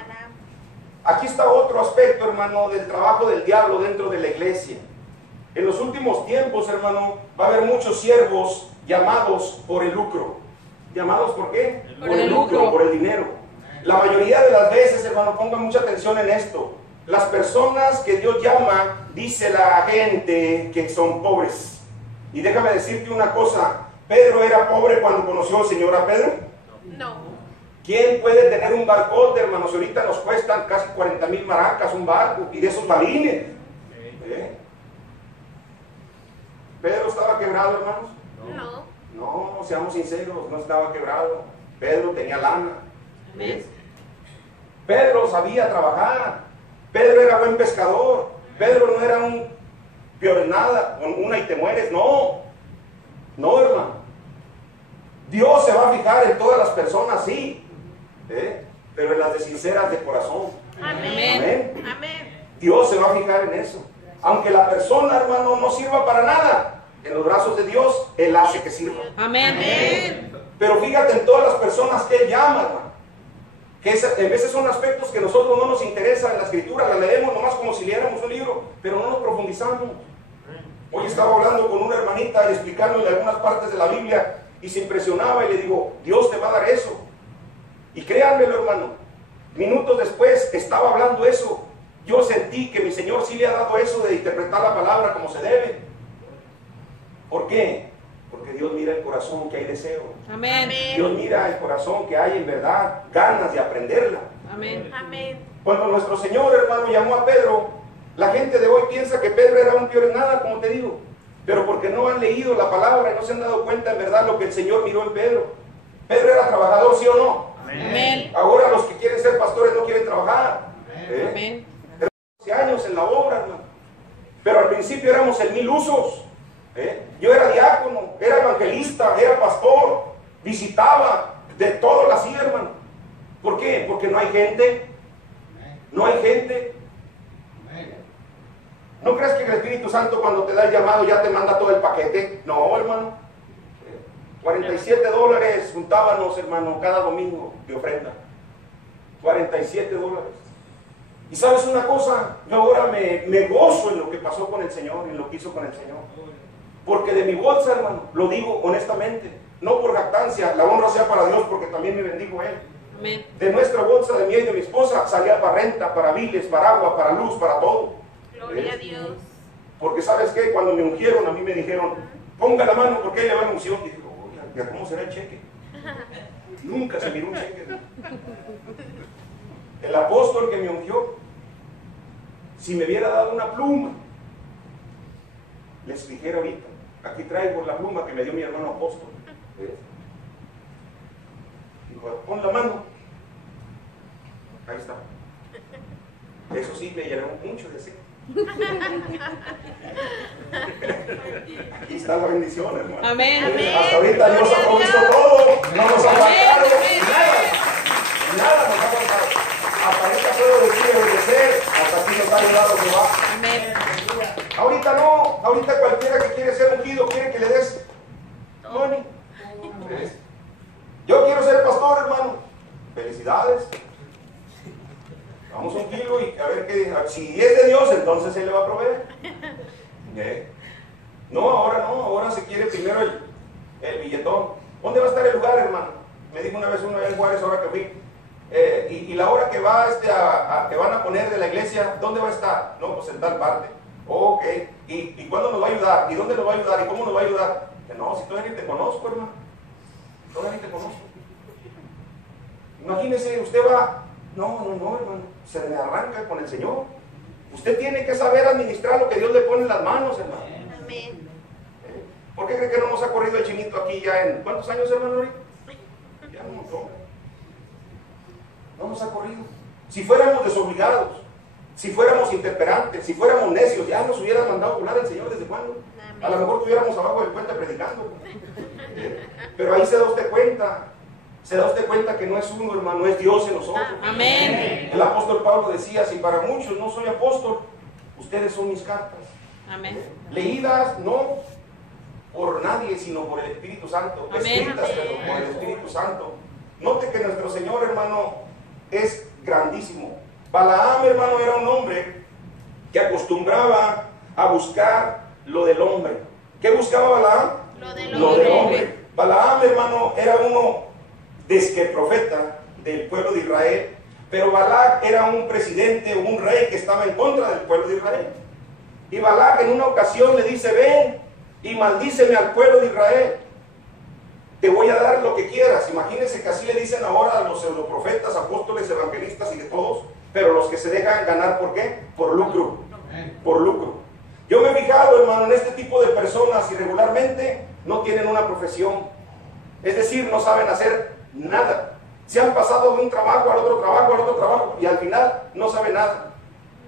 Aquí está otro aspecto, hermano, del trabajo del diablo dentro de la iglesia. En los últimos tiempos, hermano, va a haber muchos siervos llamados por el lucro. ¿Llamados por qué? Por el lucro. Por el dinero. La mayoría de las veces, hermano, pongan mucha atención en esto. Las personas que Dios llama, dice la gente que son pobres. Y déjame decirte una cosa, ¿Pedro era pobre cuando conoció al Señor a Pedro? No. ¿Quién puede tener un barcote, hermanos? Ahorita nos cuestan casi 40,000 maracas un barco, y de esos balines. ¿Pedro estaba quebrado, hermanos? No, seamos sinceros, no estaba quebrado. Pedro tenía lana. Amén. Pedro sabía trabajar. Pedro era buen pescador. Pedro no era un peor nada, con una y te mueres. No, hermano. Dios se va a fijar en todas las personas, sí, pero en las de sinceras de corazón. Amén. Amén. Dios se va a fijar en eso. Aunque la persona, hermano, no sirva para nada, en los brazos de Dios, Él hace que sirva. Amén. Pero fíjate en todas las personas que Él llama, hermano. Que en veces son aspectos que a nosotros no nos interesan en la escritura, la leemos nomás como si leyéramos un libro, pero no nos profundizamos. Hoy estaba hablando con una hermanita y explicándole algunas partes de la Biblia y se impresionaba y le digo, Dios te va a dar eso. Y créanmelo, hermano, minutos después estaba hablando eso. Yo sentí que mi Señor sí le ha dado eso de interpretar la palabra como se debe. ¿Por qué? Porque Dios mira el corazón, que hay deseo. Amén. Dios mira el corazón, que hay en verdad ganas de aprenderla. Amén. Cuando nuestro Señor, hermano, llamó a Pedro, la gente de hoy piensa que Pedro era un peor en nada, como te digo. Pero porque no han leído la palabra y no se han dado cuenta en verdad lo que el Señor miró en Pedro. Pedro era trabajador, ¿sí o no? Amén. Ahora los que quieren ser pastores no quieren trabajar. Amén. 12 años en la obra, hermano. Pero al principio éramos el 1000 usos. Yo era diácono, era evangelista, era pastor, visitaba, de todo lo hacía, hermano. ¿Por qué? Porque no hay gente. No hay gente. ¿No crees que el Espíritu Santo cuando te da el llamado ya te manda todo el paquete? No, hermano. $47 juntábamos, hermano, cada domingo de ofrenda. $47. Y sabes una cosa, yo ahora me gozo en lo que pasó con el Señor, en lo que hizo con el Señor. Porque de mi bolsa, hermano, lo digo honestamente, no por jactancia, la honra sea para Dios porque también me bendijo Él. Amén. De nuestra bolsa, de mí y de mi esposa, salía para renta, para biles, para agua, para luz, para todo. Gloria a Dios. Porque sabes qué, cuando me ungieron, a mí me dijeron, ponga la mano porque Él le va a la unción. Y digo, oiga, ¿cómo será el cheque? Nunca se miró un cheque. El apóstol que me ungió, si me hubiera dado una pluma, les dijera ahorita, aquí traigo la pluma que me dio mi hermano apóstol. Dijo, pon la mano. Ahí está. Eso sí, me llenó mucho de aceite. Aquí está la bendición, hermano. Amén. Hasta ahorita Dios ha provisto todo. No nos ha faltado nada nos ha faltado. Hasta ahorita puedo decir obedecer. Hasta aquí nos ha ayudado Jehová. Amén. Ahorita no. Ahorita cualquiera que quiere ser ungido quiere que le des money. Yo quiero ser pastor, hermano. a ver qué, si es de Dios, entonces Él le va a proveer. No, ahora se quiere primero el billetón. ¿Dónde va a estar el lugar, hermano? Me dijo una vez uno en Juárez, ahora que fui. Y la hora que va que van a poner de la iglesia, ¿dónde va a estar? No, pues en tal parte. Ok. ¿Y cuándo nos va a ayudar? ¿Y dónde nos va a ayudar? ¿Y cómo nos va a ayudar? No, si todavía ni te conozco, hermano. Todavía ni te conozco. Imagínese, usted va. No, hermano. Se le arranca con el Señor. Usted tiene que saber administrar lo que Dios le pone en las manos, hermano. Amén. ¿Por qué cree que no nos ha corrido el chinito aquí ya en cuántos años, hermano? Ya un montón. No nos ha corrido. Si fuéramos desobligados, si fuéramos intemperantes, si fuéramos necios, ya nos hubiera mandado a volar el Señor desde cuándo. A lo mejor estuviéramos abajo del puente predicando. Pero ahí se da usted cuenta. Se da usted cuenta que no es uno, hermano, es Dios en nosotros. Amén. El apóstol Pablo decía, si para muchos no soy apóstol, ustedes son mis cartas. Amén. Leídas no por nadie, sino por el Espíritu Santo. Amén. Escritas por el Espíritu Santo. Note que nuestro Señor, hermano, es grandísimo. Balaam, hermano, era un hombre que acostumbraba a buscar lo del hombre. ¿Qué buscaba Balaam? Lo del hombre. Balaam, hermano, era uno profeta del pueblo de Israel, pero Balac era un presidente, un rey que estaba en contra del pueblo de Israel. Y Balac en una ocasión le dice, ven y maldíceme al pueblo de Israel, te voy a dar lo que quieras. Imagínense que así le dicen ahora a los pseudoprofetas, apóstoles, evangelistas y de todos, pero los que se dejan ganar, ¿por qué? Por lucro. Por lucro. Yo me he fijado, hermano, en este tipo de personas y regularmente no tienen una profesión. Es decir, no saben hacer nada. Se han pasado de un trabajo al otro trabajo, al otro trabajo, y al final no saben nada.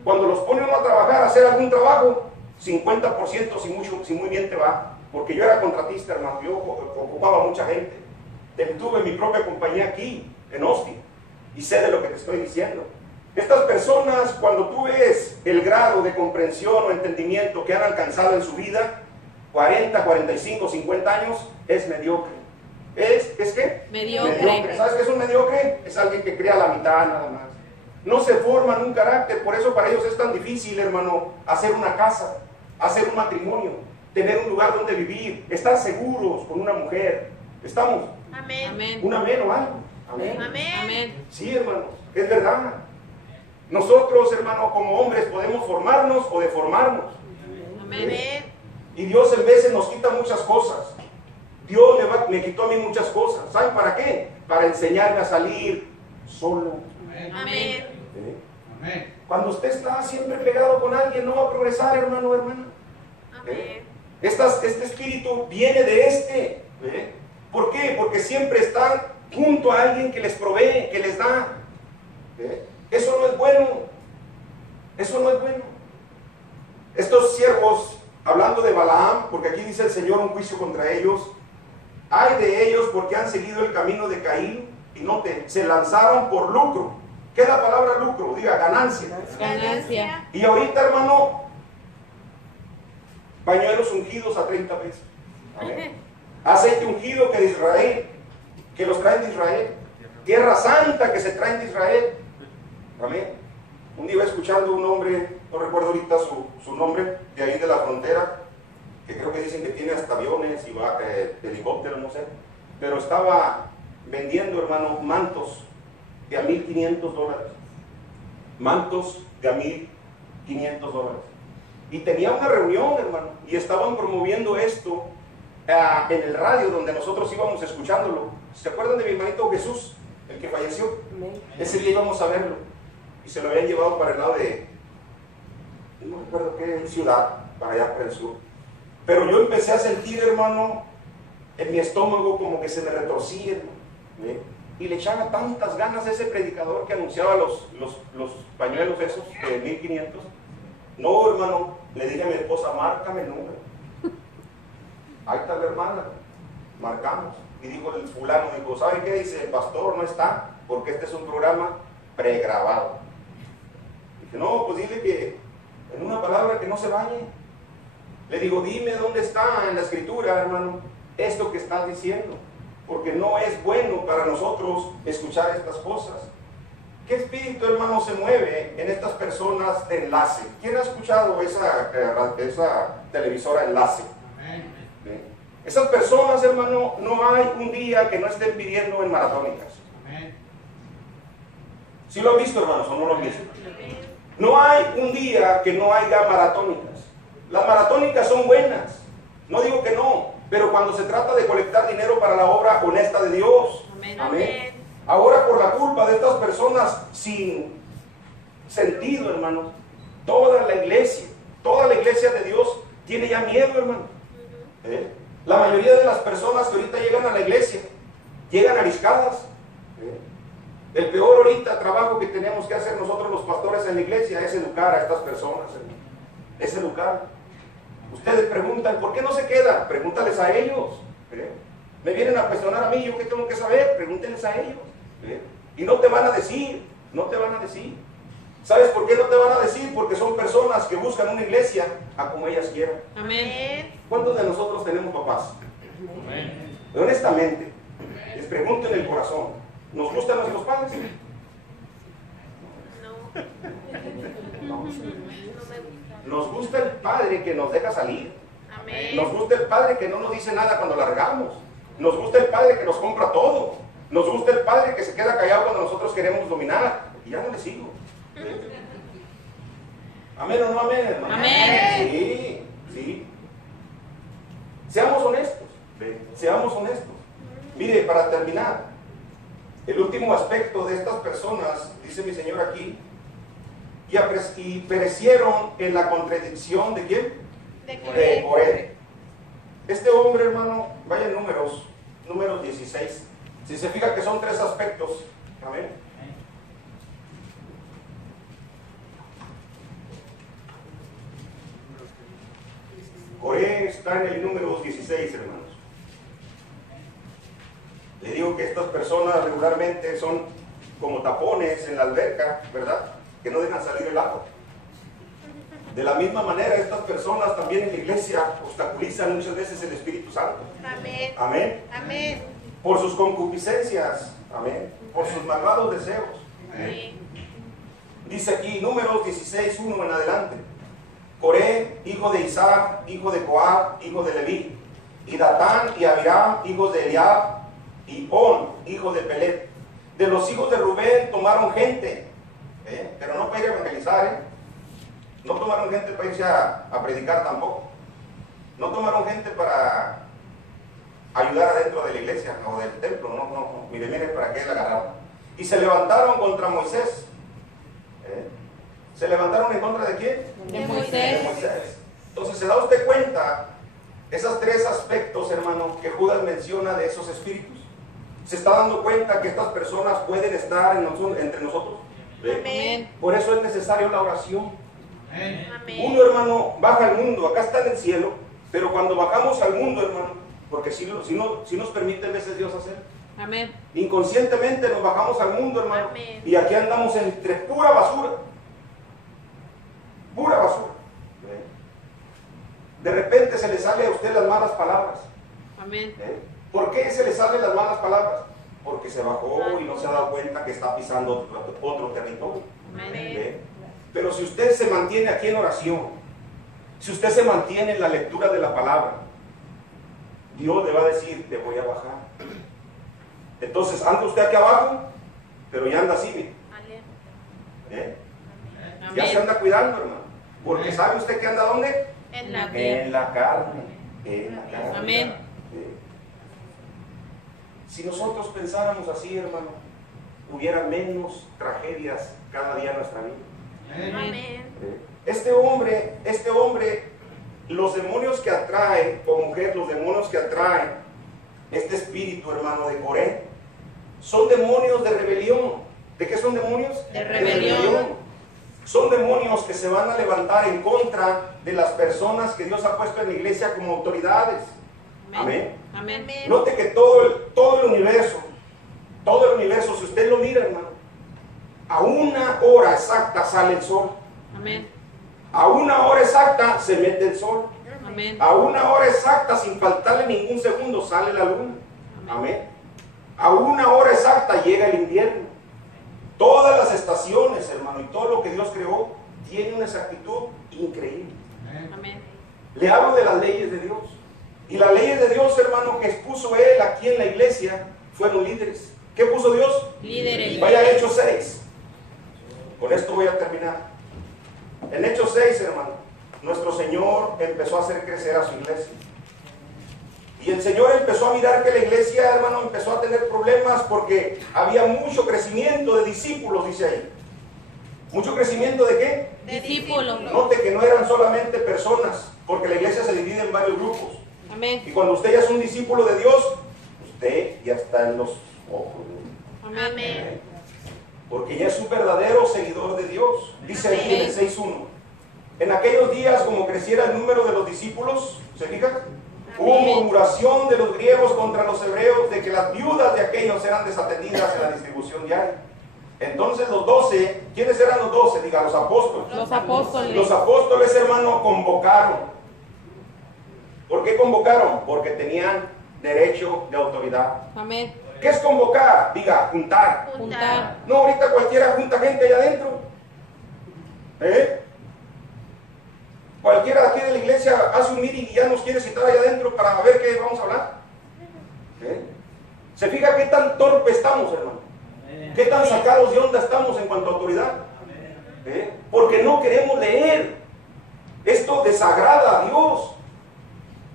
Cuando los pone uno a trabajar, a hacer algún trabajo, 50% si muy bien te va. Porque yo era contratista, hermano, yo ocupaba mucha gente. Tuve mi propia compañía aquí, en Austin, y sé de lo que te estoy diciendo. Estas personas, cuando tú ves el grado de comprensión o entendimiento que han alcanzado en su vida, 40, 45, 50 años, es mediocre. ¿Es qué? Mediocre. ¿Sabes qué es un mediocre? Es alguien que crea la mitad nada más. No se forman un carácter, por eso para ellos es tan difícil, hermano, hacer una casa, hacer un matrimonio, tener un lugar donde vivir, estar seguros con una mujer. ¿Estamos? Amén. ¿Un amén o algo? Amén. Amén. Sí, hermanos, es verdad. Nosotros, hermano, como hombres podemos formarnos o deformarnos. Amén. Y Dios en veces nos quita muchas cosas. Dios me quitó a mí muchas cosas. ¿Saben para qué? Para enseñarme a salir solo. Amén. Amén. Cuando usted está siempre pegado con alguien, no va a progresar, hermano o hermana. Amén. Este espíritu viene de este. ¿Por qué? Porque siempre están junto a alguien que les provee, que les da. Eso no es bueno. Eso no es bueno. Estos siervos, hablando de Balaam, porque aquí dice el Señor un juicio contra ellos, ay de ellos porque han seguido el camino de Caín, y note, se lanzaron por lucro. ¿Qué es la palabra lucro? Diga, ganancia. Ganancia. Y ahorita, hermano, pañuelos ungidos a 30 pesos. Amén. Aceite ungido que de Israel, que los traen de Israel. Tierra santa que se traen de Israel. Amén. Un día iba escuchando un hombre, no recuerdo ahorita su nombre, de ahí de la frontera, que creo que dicen que tiene hasta aviones y helicópteros, no sé, pero estaba vendiendo, hermano, mantos de a $1,500. Mantos de a $1,500. Y tenía una reunión, hermano, y estaban promoviendo esto en el radio donde nosotros íbamos escuchándolo. ¿Se acuerdan de mi hermanito Jesús, el que falleció? Ese día íbamos a verlo y se lo habían llevado para el lado de, no recuerdo qué ciudad, para allá para el sur. Pero yo empecé a sentir, hermano, en mi estómago como que se me retorcía, hermano, y le echaba tantas ganas a ese predicador que anunciaba los pañuelos esos de 1,500. No, hermano, le dije a mi esposa, márcame el número. Ahí está la hermana, marcamos. Y dijo el fulano, dijo, ¿sabe qué? Dice, el pastor no está, porque este es un programa pregrabado. Dije, no, pues dile que en una palabra que no se bañe. Le digo, dime dónde está en la escritura, hermano, esto que estás diciendo, porque no es bueno para nosotros escuchar estas cosas. ¿Qué espíritu, hermano, se mueve en estas personas de enlace? ¿Quién ha escuchado esa televisora enlace? ¿Sí? Esas personas, hermano, no hay un día que no estén pidiendo en maratónicas. ¿Sí lo han visto, hermanos, o no lo han visto? No hay un día que no haya maratónicas. Las maratónicas son buenas, no digo que no, pero cuando se trata de colectar dinero para la obra honesta de Dios. Amén. Amén. Ahora, por la culpa de estas personas sin sentido, hermano, toda la iglesia de Dios tiene ya miedo, hermano. La mayoría de las personas que ahorita llegan a la iglesia llegan ariscadas. El peor ahorita trabajo que tenemos que hacer nosotros los pastores en la iglesia es educar a estas personas, hermano. Es educar. Ustedes preguntan, ¿por qué no se quedan? Pregúntales a ellos. Me vienen a cuestionar a mí, ¿yo qué tengo que saber? Pregúntenles a ellos. Y no te van a decir, no te van a decir. ¿Sabes por qué no te van a decir? Porque son personas que buscan una iglesia a como ellas quieran. Amén. ¿Cuántos de nosotros tenemos papás? Amén. Honestamente, les pregunto en el corazón, ¿nos gustan nuestros padres? No. No. Nos gusta el padre que nos deja salir. Amén. Nos gusta el padre que no nos dice nada cuando la regamos. Nos gusta el padre que nos compra todo. Nos gusta el padre que se queda callado cuando nosotros queremos dominar. Y ya no le sigo. ¿Amén o no amén, hermano? Amén. Sí, sí. Seamos honestos. Seamos honestos. Mire, para terminar, el último aspecto de estas personas, dice mi Señor aquí, y perecieron en la contradicción de ¿quién? De Coré. Este hombre, hermano, vaya en números 16. Si se fija que son 3 aspectos. Amén. Coré está en el número 16, hermanos. Le digo que estas personas regularmente son como tapones en la alberca, ¿verdad? Que no dejan salir el agua. De la misma manera, estas personas también en la iglesia obstaculizan muchas veces el Espíritu Santo. Amén. Amén. Amén. Por sus concupiscencias. Amén. Por sus malvados deseos. Amén. Dice aquí, números 16, 1 en adelante. Coré, hijo de Isaac, hijo de Coat, hijo de Leví. Y Datán y Abiram, hijos de Eliab. Y On, hijo de Pelet. De los hijos de Rubén tomaron gente. Pero no para ir a evangelizar. No tomaron gente para irse a predicar tampoco. No tomaron gente para ayudar adentro de la iglesia o del templo. No. Mire para qué la agarraron. Y se levantaron contra Moisés. ¿Se levantaron en contra de quién? De Moisés. De Moisés. Entonces se da usted cuenta esos 3 aspectos, hermano, que Judas menciona de esos espíritus. Se está dando cuenta que estas personas pueden estar entre nosotros. Amén. Por eso es necesario la oración. Amén. Uno, hermano, baja al mundo, acá está en el cielo, pero cuando bajamos al mundo, hermano, porque si nos permite a veces Dios hacer, Amén. inconscientemente nos bajamos al mundo, hermano, Amén. y aquí andamos entre pura basura. Pura basura. De repente se le sale a usted las malas palabras. Amén. ¿Por qué se le salen las malas palabras? Porque se bajó y no se ha dado cuenta que está pisando otro territorio. Amén. Pero si usted se mantiene aquí en oración, si usted se mantiene en la lectura de la palabra, Dios le va a decir, te voy a bajar. Entonces anda usted aquí abajo, pero ya anda así, ya se anda cuidando, hermano, porque sabe usted que anda ¿dónde? En la En la carne. En la carne. Amén. Si nosotros pensáramos así, hermano, hubiera menos tragedias cada día en nuestra vida. Amén. Este hombre, los demonios que atrae, o mujer, los demonios que atraen este espíritu, hermano, de Coré, son demonios de rebelión. ¿De qué son demonios? De rebelión. Son demonios que se van a levantar en contra de las personas que Dios ha puesto en la iglesia como autoridades. Amén. Amén. Note que todo el universo, si usted lo mira, hermano, a una hora exacta sale el sol. Amén. A una hora exacta se mete el sol. Amén. A una hora exacta, sin faltarle ningún segundo, sale la luna. Amén. A una hora exacta llega el invierno. Todas las estaciones, hermano, y todo lo que Dios creó, tiene una exactitud increíble. Amén. Le hablo de las leyes de Dios. Y las leyes de Dios, hermano, que expuso Él aquí en la iglesia, fueron líderes. ¿Qué puso Dios? Líderes. Vaya a Hechos 6. Con esto voy a terminar. En Hechos 6, hermano, nuestro Señor empezó a hacer crecer a su iglesia. Y el Señor empezó a mirar que la iglesia, hermano, empezó a tener problemas porque había mucho crecimiento de discípulos, dice ahí. ¿Mucho crecimiento de qué? De discípulos. Note que no eran solamente personas, porque la iglesia se divide en varios grupos. Amén. Y cuando usted ya es un discípulo de Dios, usted ya está en los ojos de Dios. Amén. Porque ya es un verdadero seguidor de Dios. Dice aquí en el 6.1. En aquellos días, como creciera el número de los discípulos, ¿se fija? Hubo murmuración de los griegos contra los hebreos de que las viudas de aquellos eran desatendidas en la distribución diaria. Entonces los 12, ¿quiénes eran los 12? Diga, los apóstoles. Los apóstoles. Los apóstoles, hermano, convocaron. ¿Por qué convocaron? Porque tenían derecho de autoridad. Amén. ¿Qué es convocar? Diga, juntar. Juntar. No, ahorita cualquiera junta gente allá adentro. Cualquiera aquí de la iglesia hace un meeting y ya nos quiere citar allá adentro para ver qué vamos a hablar. ¿Se fija qué tan torpe estamos, hermano? ¿Qué tan sacados de onda estamos en cuanto a autoridad? Porque no queremos leer. Esto desagrada a Dios.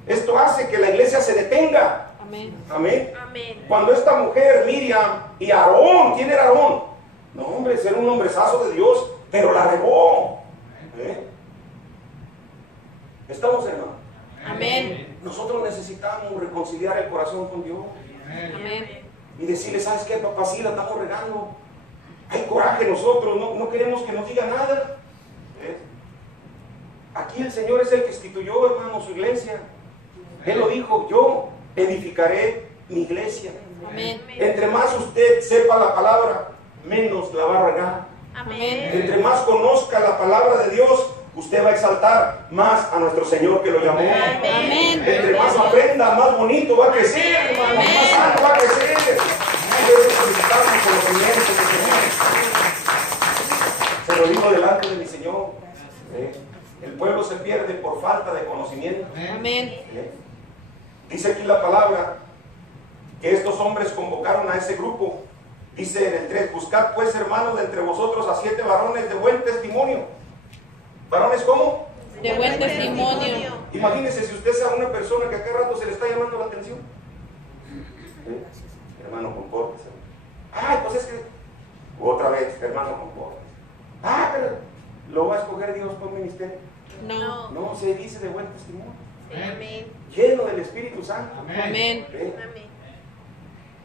Esto hace que la iglesia se detenga. Amén. Amén. Amén. Cuando esta mujer, Miriam y Aarón, ¿quién era Aarón? No, hombre, era un hombrezazo de Dios, pero la regó. ¿Estamos, hermano? Amén. Nosotros necesitamos reconciliar el corazón con Dios. Amén. Y decirle, ¿sabes qué, papá? Sí, la estamos regando. Hay coraje nosotros, no queremos que nos diga nada. Aquí el Señor es el que instituyó, hermano, su iglesia. Él lo dijo, yo edificaré mi iglesia. Amén. Entre más usted sepa la palabra, menos la va a regar. Amén. Entre más conozca la palabra de Dios, usted va a exaltar más a nuestro Señor que lo llamó. Amén. Entre más aprenda, más bonito va a crecer, hermano, más sano va a crecer. Necesitamos conocimiento del Señor. Se lo digo delante de mi Señor. El pueblo se pierde por falta de conocimiento. Amén. Dice aquí la palabra que estos hombres convocaron a ese grupo. Dice en el 3, buscad pues, hermanos, de entre vosotros a 7 varones de buen testimonio. ¿Varones cómo? De buen testimonio. Imagínese si usted sea una persona que a cada rato se le está llamando la atención. Hermano, compórtese. Ay, pues es que... Otra vez, hermano, compórtese. Pero ¿lo va a escoger Dios por ministerio? No. No, se dice de buen testimonio. Amén. Lleno del Espíritu Santo. Amén. Amén.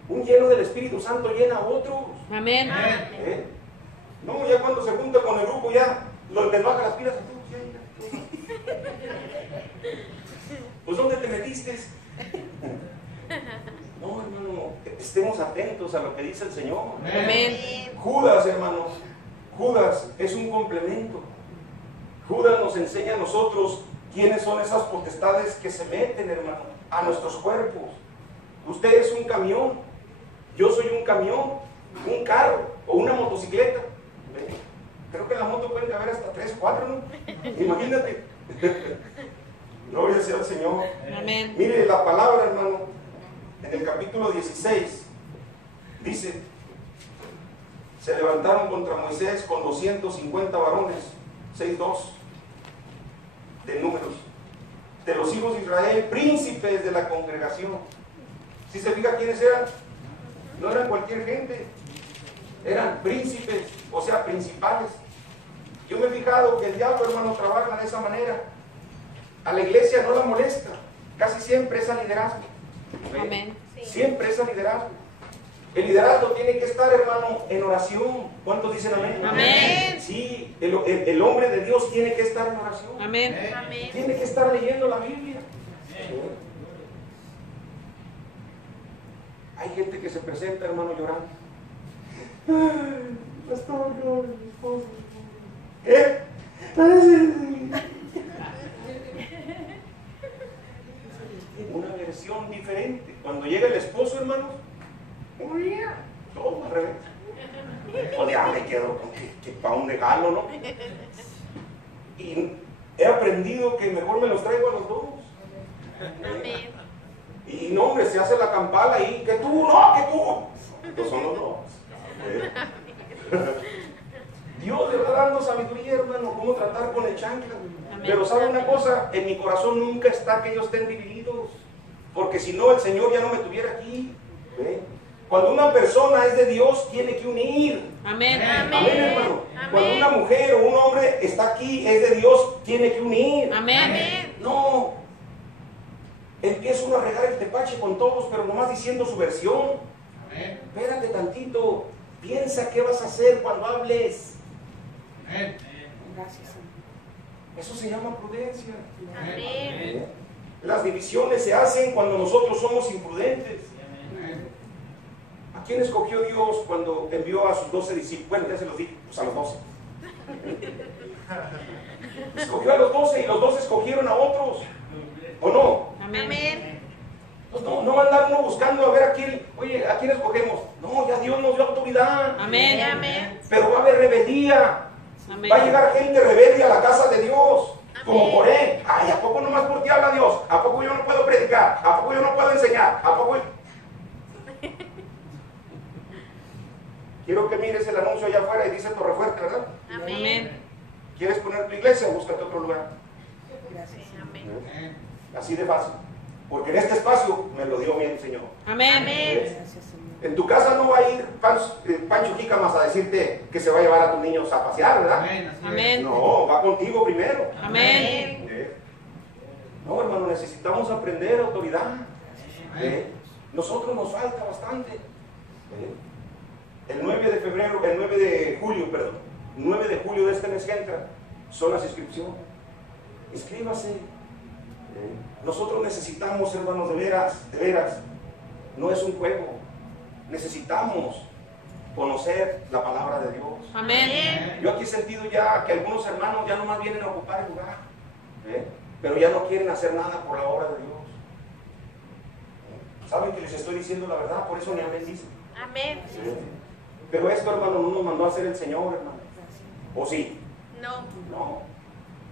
Un lleno del Espíritu Santo llena a otros. Amén. No, ya cuando se junta con el grupo ya les baja las pilas a todos. Pues ¿dónde te metiste? No, hermano, estemos atentos a lo que dice el Señor. Amén. Judas, hermanos, Judas es un complemento. Judas nos enseña a nosotros quiénes son esas potestades que se meten, hermano, a nuestros cuerpos. Usted es un camión, yo soy un camión, un carro o una motocicleta. Creo que en la moto pueden caber hasta 3, 4, ¿no? Imagínate. Gloria sea al Señor. Amén. Mire la palabra, hermano, en el capítulo 16, dice, se levantaron contra Moisés con 250 varones, 6:2 de números, de los hijos de Israel, príncipes de la congregación. ¿Sí se fija quiénes eran? No eran cualquier gente, eran príncipes, o sea, principales. Yo me he fijado que el diablo, hermano, trabaja de esa manera. A la iglesia no la molesta, casi siempre es al liderazgo. Amén. Siempre es al liderazgo. El liderazgo tiene que estar, hermano, en oración. ¿Cuántos dicen amén? Amén. Sí, el hombre de Dios tiene que estar en oración. Amén. Amén. Tiene que estar leyendo la Biblia. Hay gente que se presenta, hermano, llorando. Ay, pastor, no, mi esposo. ¿Qué? Una versión diferente. Cuando llega el esposo, hermano, todo al revés. O de un regalo, ¿no? Y he aprendido que mejor me los traigo a los dos. Amén. Y no, hombre, se hace la campana ahí, que tú, no, que tú. Pues son los dos. Dios le va dando sabiduría, hermano, cómo tratar con el chancla. Pero ¿sabe una cosa? En mi corazón nunca está que ellos estén divididos. Porque si no, el Señor ya no me tuviera aquí. ¿Ve? Cuando una persona es de Dios, tiene que unir. Amén. Amén, hermano. Cuando una mujer o un hombre está aquí, es de Dios, tiene que unir. Amén. No. Empieza uno a regar el tepache con todos, pero nomás diciendo su versión. Amén. Espérate tantito. Piensa qué vas a hacer cuando hables. Amén. Gracias, Señor. Eso se llama prudencia. Amén. Las divisiones se hacen cuando nosotros somos imprudentes. Amén. ¿A quién escogió Dios cuando envió a sus 12 discípulos? Bueno, ya se los dije, pues a los 12. Escogió a los 12 y los 12 escogieron a otros. ¿O no? Amén. Pues no va a andar uno buscando a ver a quién, oye, ¿a quién escogemos? No, ya Dios nos dio autoridad. Amén. Amén. Pero va a haber rebeldía. Amén. Va a llegar gente rebelde a la casa de Dios. Como Coré. Ay, ¿a poco nomás por ti habla Dios? ¿A poco yo no puedo predicar? ¿A poco yo no puedo enseñar? ¿A poco yo... Quiero que mires el anuncio allá afuera y dice Torrefuerte, ¿verdad? Amén. ¿Quieres poner tu iglesia? Búscate otro lugar. Gracias, Señor. Amén. Así de fácil. Porque en este espacio me lo dio mi Señor. Amén. Gracias, Señor. En tu casa no va a ir Pancho Jícamas a decirte que se va a llevar a tus niños a pasear, ¿verdad? Amén. Así es. Amén. No, va contigo primero. Amén. No, hermano, necesitamos aprender autoridad. Amén. Nosotros nos falta bastante. El 9 de febrero, el 9 de julio, perdón, 9 de julio de este mes que entra, son las inscripciones. Inscríbase. Nosotros necesitamos, hermanos, de veras, no es un juego. Necesitamos conocer la palabra de Dios. Amén. Yo aquí he sentido ya que algunos hermanos ya nomás vienen a ocupar el lugar, pero ya no quieren hacer nada por la obra de Dios. Saben que les estoy diciendo la verdad, por eso ni amén dicen. Amén. Pero esto, hermano, no nos mandó a hacer el Señor, hermano. ¿O sí? No. No.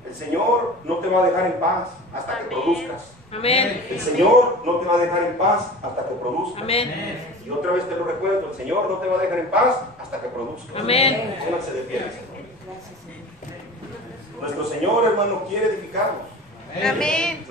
El Señor no te va a dejar en paz hasta que Amén. produzcas. Amén. El Señor no te va a dejar en paz hasta que produzcas. Amén. Y otra vez te lo recuerdo, el Señor no te va a dejar en paz hasta que produzcas. Amén. Pónganse de pie. Gracias, Señor. Nuestro Señor, hermano, quiere edificarnos. Amén.